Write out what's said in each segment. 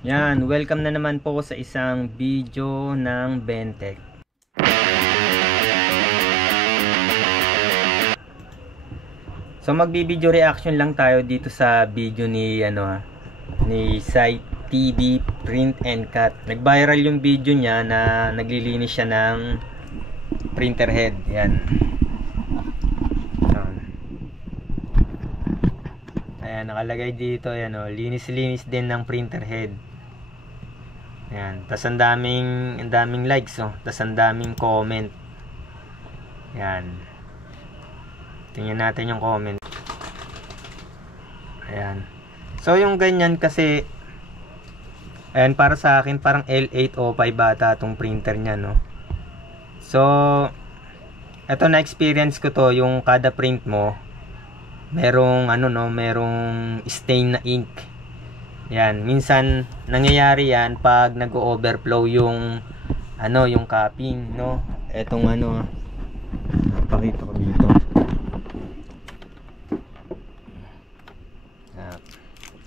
Yan, welcome na naman po sa isang video ng Bentech. So magbi-video reaction lang tayo dito sa video ni ni Site TV Print and Cut. Nag-viral yung video niya na naglilinis siya ng printer head. Yan. Ayan, nakalagay dito, ayan o, linis-linis din ng printer head. Ayan, tas ang daming likes, oh. Tas ang daming comment. Ayan. Tingnan natin yung comment. Ayan. So, yung ganyan kasi, ayan, para sa akin, parang L805 bata itong printer niya, no? So, eto na-experience ko to, yung kada print mo, merong merong stain na ink. Yan, minsan nangyayari yan pag nag-overflow yung yung capping, no. Etong pakita ko dito.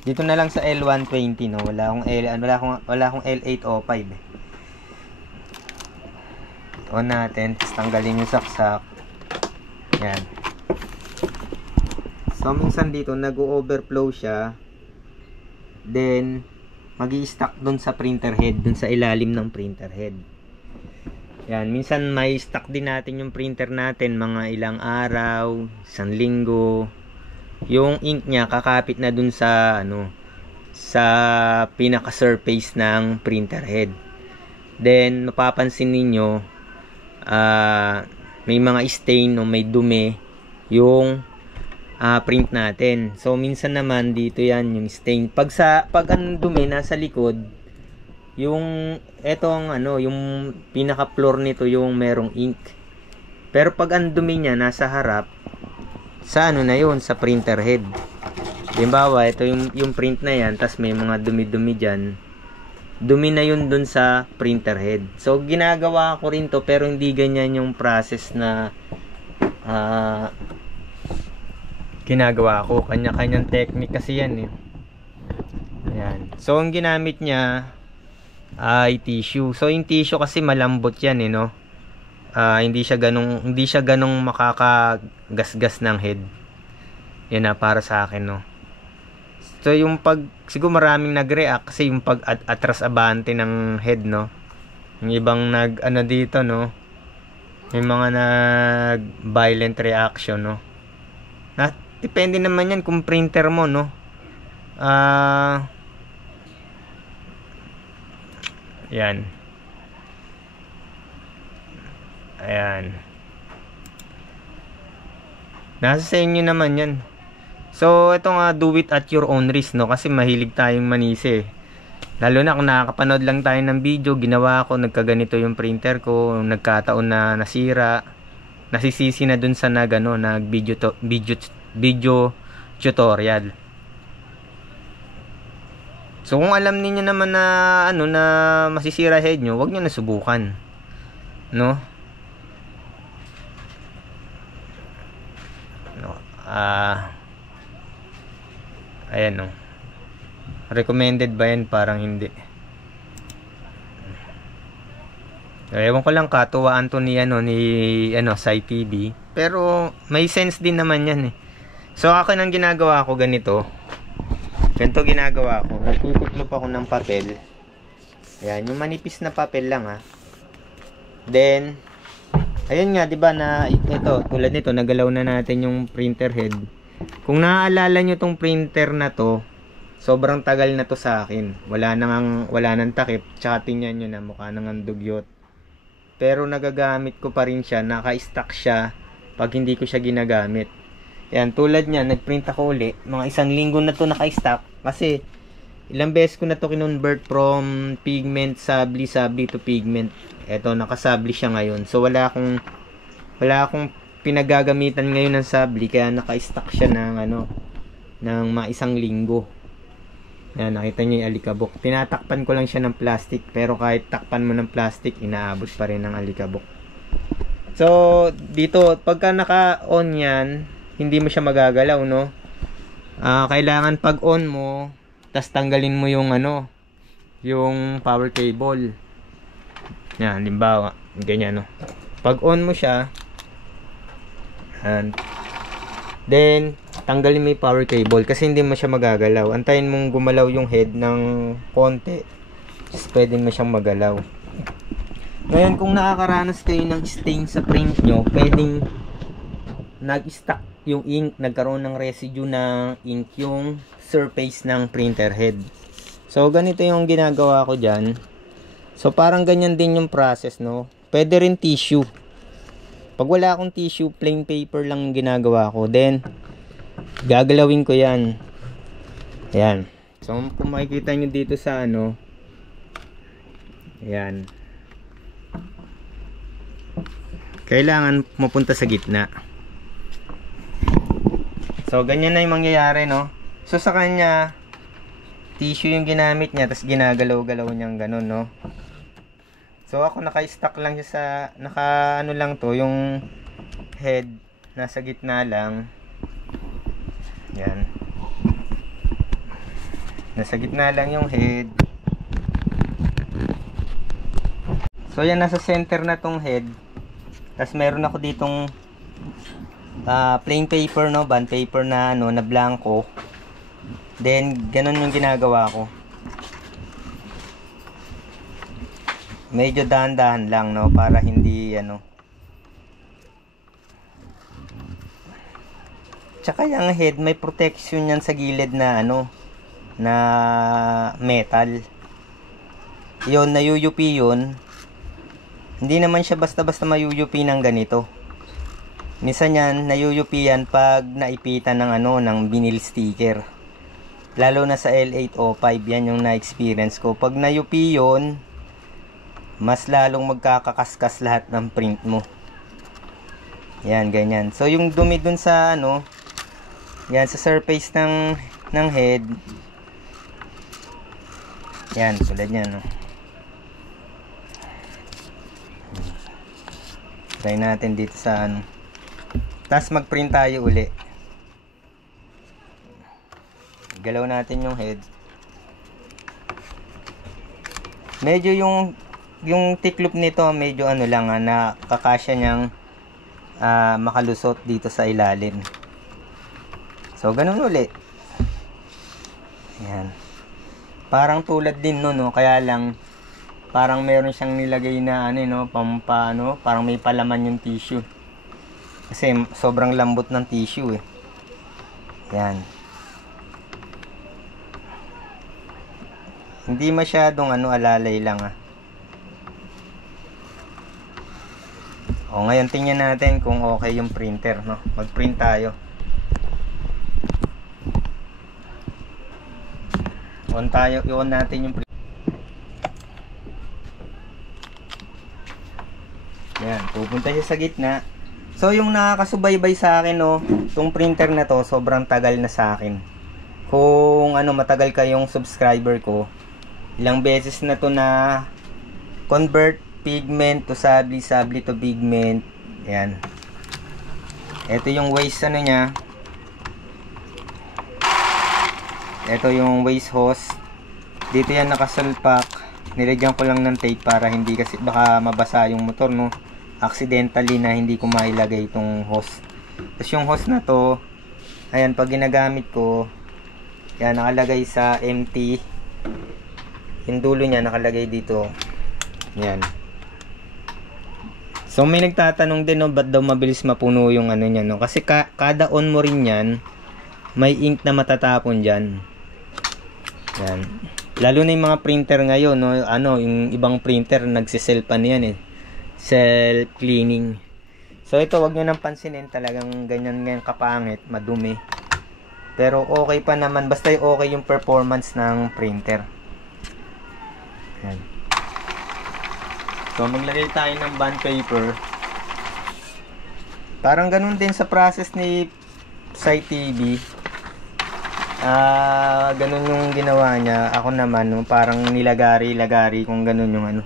Dito na lang sa L120, no. Wala akong L805 eh. On natin, tanggalin yung saksak. Yan. So, minsan dito, nag-overflow siya. Then, mag-i-stuck dun sa printer head. Dun sa ilalim ng printer head. Yan. Minsan, may stuck din natin yung printer natin. Mga ilang araw, isang linggo. Yung ink niya, kakapit na dun sa, sa pinaka-surface ng printer head. Then, mapapansin ninyo, may mga stain o may dumi yung print natin. So minsan naman dito yan yung stain. Pag ang dumi nasa likod, yung yung pinaka floor nito yung merong ink. Pero pag ang dumi niya nasa harap, sa na yun, sa printer head. Halimbawa, ito yung print na yan, tas may mga dumi-dumi diyan. Dumi na yun dun sa printer head. So ginagawa ko rin to, pero hindi ganyan yung process na ginagawa ko. Kanya-kanyang technique kasi yan eh. Ayan. So ang ginamit niya ay tissue. So yung tissue kasi malambot yan eh, no. Hindi siya ganong makakagasgas ng head. Yan na para sa akin, no. So yung siguro maraming nag-react kasi yung atras abante ng head, no. Yung ibang dito, no. May mga violent reaction, no. Depende naman yan kung printer mo, no. Yan. Ayan. Nasa sa inyo naman yan. So, ito nga, do it at your own risk, no. Kasi mahilig tayong manisi. Lalo na kung nakakapanood lang tayo ng video, ginawa ko, nagkaganito yung printer ko, nagkataon na nasira. Nasisisi na dun sa video tutorial. So kung alam niyo naman na na masisira head nyo, wag niyo na subukan, no. Ayan, no. Recommended ba yan? Parang hindi. Ewan ko lang, katuwaan to ni Site TV, pero may sense din naman yan eh. So akin ang ginagawa ko ganito. Ganito ginagawa ko. Nagtitiklop ako ng papel. Ayan, yung manipis na papel lang ha. Then, ayun nga, 'di ba na ito, tulad nito, nagalaw na natin yung printer head. Kung naaalala nyo tong printer na to, sobrang tagal na to sa akin. Wala nang takip, tsaka tingnan nyo na mukha nang dugyot. Pero nagagamit ko pa rin siya, naka-stack siya pag hindi ko siya ginagamit. Yan, tulad niya, nagprint ako uli. Mga isang linggo na to naka-stack. Kasi, ilang beses ko na to kinonvert from pigment, sabli to pigment. Eto, nakasabli siya ngayon. So, wala akong pinagagamitan ngayon ng sabli. Kaya naka-stack siya ng mga isang linggo. Yan, nakita niyo yung alikabok. Tinatakpan ko lang siya ng plastic. Pero kahit takpan mo ng plastic, inaabot pa rin ng alikabok. So, dito, pagka naka-on yan, hindi mo siya magagalaw, no? Kailangan pag on mo, tas tanggalin mo yung yung power cable. Yan, halimbawa, ganyan, no. Pag on mo siya, and then tanggalin mo yung power cable kasi hindi mo siya magagalaw. Antayin mong gumalaw yung head ng konti. Just pwede mo siyang magalaw. Ngayon, kung nakakaranas kayo ng stain sa print nyo, pwedeng nag-stuck yung ink, nagkaroon ng residue ng ink yung surface ng printer head. So, ganito yung ginagawa ko dyan. So, parang ganyan din yung process, no? Pwede rin tissue. Pag wala akong tissue, plain paper lang yung ginagawa ko. Then, gagalawin ko yan. Ayan. So, kung makikita nyo dito sa ano, ayan. Kailangan mapunta sa gitna. So, ganyan na yung mangyayari, no? So, sa kanya, tissue yung ginamit niya, tapos ginagalaw-galaw niyang ganun, no? So, ako naka-stuck lang siya sa, ano lang to, yung head, nasa gitna lang. Yan. Nasa gitna lang yung head. So, yan, nasa center na tong head. Tapos meron ako ditong plain paper, no, bond paper na ano, na blanco. Then ganun yung ginagawa ko. Medyo dahan-dahan lang, no, para hindi ano. Tsaka yung head may protection yan sa gilid na ano, na metal. Yun, na-UUP yun. Hindi naman siya basta-basta mayuyupi ng ganito. Minsan yan, nayuyupi yan pag naipitan ng ano, ng vinyl sticker. Lalo na sa L805, yan yung na-experience ko. Pag nayupi yun, mas lalong magkakakaskas lahat ng print mo. Yan, ganyan. So, yung dumi dun sa ano, yan, sa surface ng head. Yan, tulad yan, no. Try natin dito sa ano. Tapos mag-print tayo uli. Galaw natin yung head. Medyo yung tiklop nito medyo ano lang, nakakasya niyang makalusot dito sa ilalim. So ganun uli. Ayan. Parang tulad din no, kaya lang parang meron siyang nilagay na ano, no, pampano, parang may palaman yung tissue. Kasi sobrang lambot ng tissue eh. Yan. Hindi masyadong ano, alalay lang . O ngayon tingnan natin kung okay yung printer, no. Mag-print tayo. On tayo, i-on natin yung printer. Yan, pupunta siya sa gitna. So, yung nakakasubaybay sa akin, no, itong printer na to, sobrang tagal na sa akin. Kung ano, matagal kayong subscriber ko, ilang beses na to na convert pigment to sabli, sabli to pigment. Yan. Ito yung waste ano niya. Ito yung waste hose. Dito yan nakasalpak. Nilagyan ko lang ng tape para hindi, kasi baka mabasa yung motor, no. Accidentally na hindi ko mailagay itong hose. Tapos yung hose na to, ayan, pag ginagamit ko, yan, nakalagay sa empty. Yung dulo niya nakalagay dito. Yan. So may nagtatanong din, no, ba't daw mabilis mapuno yung ano niya, no? Kasi kada on mo rin yan, may ink na matatapon dyan. Yan. Lalo na yung mga printer ngayon, no, ano, yung ibang printer nagsiself ano yan eh, self cleaning. So ito, wag nyo nang pansinin, talagang ganyan ngayon kapangit, madumi. Pero okay pa naman, basta okay yung performance ng printer. Yan. So maglagay tayo ng bond paper. Parang ganun din sa process ni SciTV. Ganun yung ginawa niya. Ako naman, no, parang nilagari-lagari kung ganun yung ano.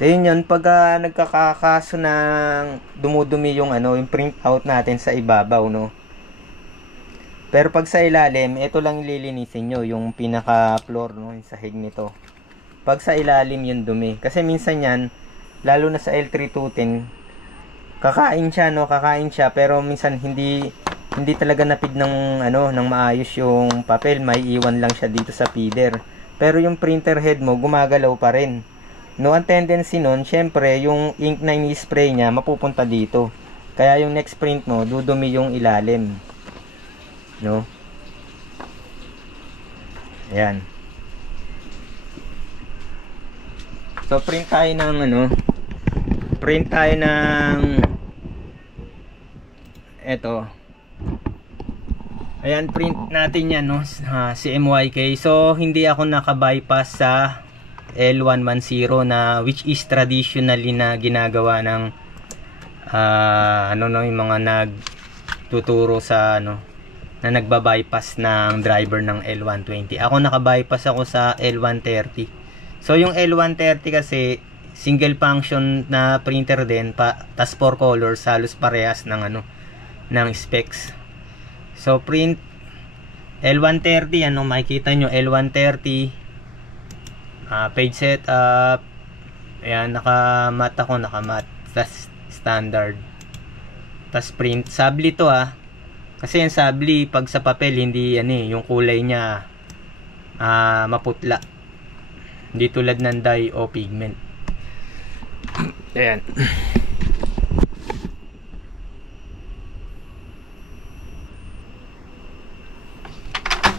Ayun yun, pag nagkakakaso ng dumudumi yung ano, yung print out natin sa ibabaw, no. Pero pag sa ilalim, ito lang lilinisin nyo, yung pinaka floor, no, yung sahig nito. Pag sa ilalim yung dumi. Kasi minsan yan, lalo na sa L3210, kakain siya, no, kakain siya, pero minsan hindi talaga napid ng ng maayos yung papel, may iwan lang siya dito sa feeder. Pero yung printer head mo gumagalaw pa rin. No, ang tendency nun, syempre, yung ink na ini-spray niya mapupunta dito. Kaya yung next print mo, dudumi yung ilalim. No? Ayan. So, print tayo ng eto. Ayan, print natin yan, no? Si MYK. So, hindi ako naka-bypass sa L110 na which is traditionally na ginagawa ng yung mga nagtuturo sa na nagba-bypass ng driver ng L120. Ako naka-bypass ako sa L130. So, yung L130 kasi single function na printer din tas 4 colors, halos parehas ng ng specs. So, print L130, makikita nyo, L130, page setup, ayan, naka-mat ako, tas standard, tas print, sabli to kasi yung sabli, pag sa papel, hindi yung kulay niya, maputla, hindi tulad ng dye o pigment. Ayan.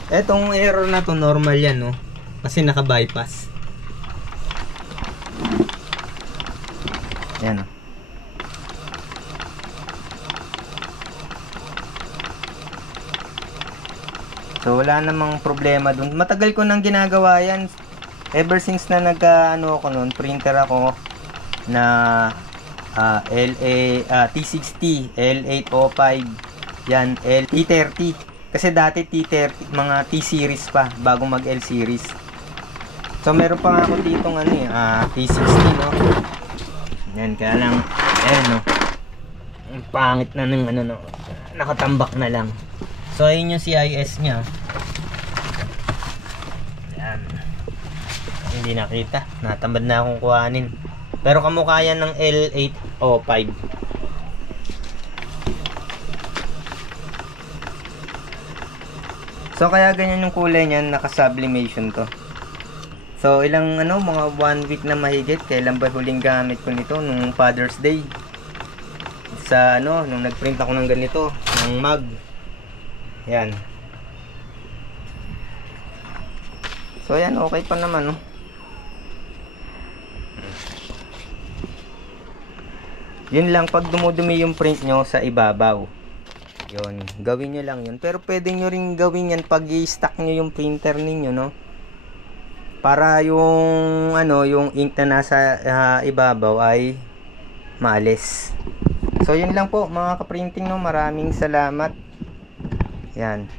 Etong error na to, normal yan, no? Kasi naka-bypass. Yan, no? So, wala namang problema dun. Matagal ko nang ginagawa yan. Ever since na ako nun, printer ako na T60, L805, yan, T30. Kasi dati T30, mga T-series pa, bago mag L-series. So, meron pa nga ako ditong T60, no? Yan, kaya lang, no? Ang pangit na ng nakatambak na lang. So, ayun yung CIS niya. Yan. Hindi nakita. Natamad na akong kuhanin. Pero kamukha yan ng L805. So, kaya ganyan yung kulay niyan, naka-sublimation to. So, ilang mga 1 week na mahigit. Kailan ba huling gamit ko nito? Nung Father's Day. Sa nung nagprint ako ng ganito, ng mug. Yan. So, ayan, okay pa naman, no? Yun lang, pag dumudumi yung print nyo sa ibabaw. Yun, gawin nyo lang yun. Pero pwede nyo rin gawin yan pag i-stack nyo yung printer ninyo, no? Para yung, yung ink na nasa ibabaw ay maalis. So, yun lang po, mga kaprinting, no? Maraming salamat. Yan.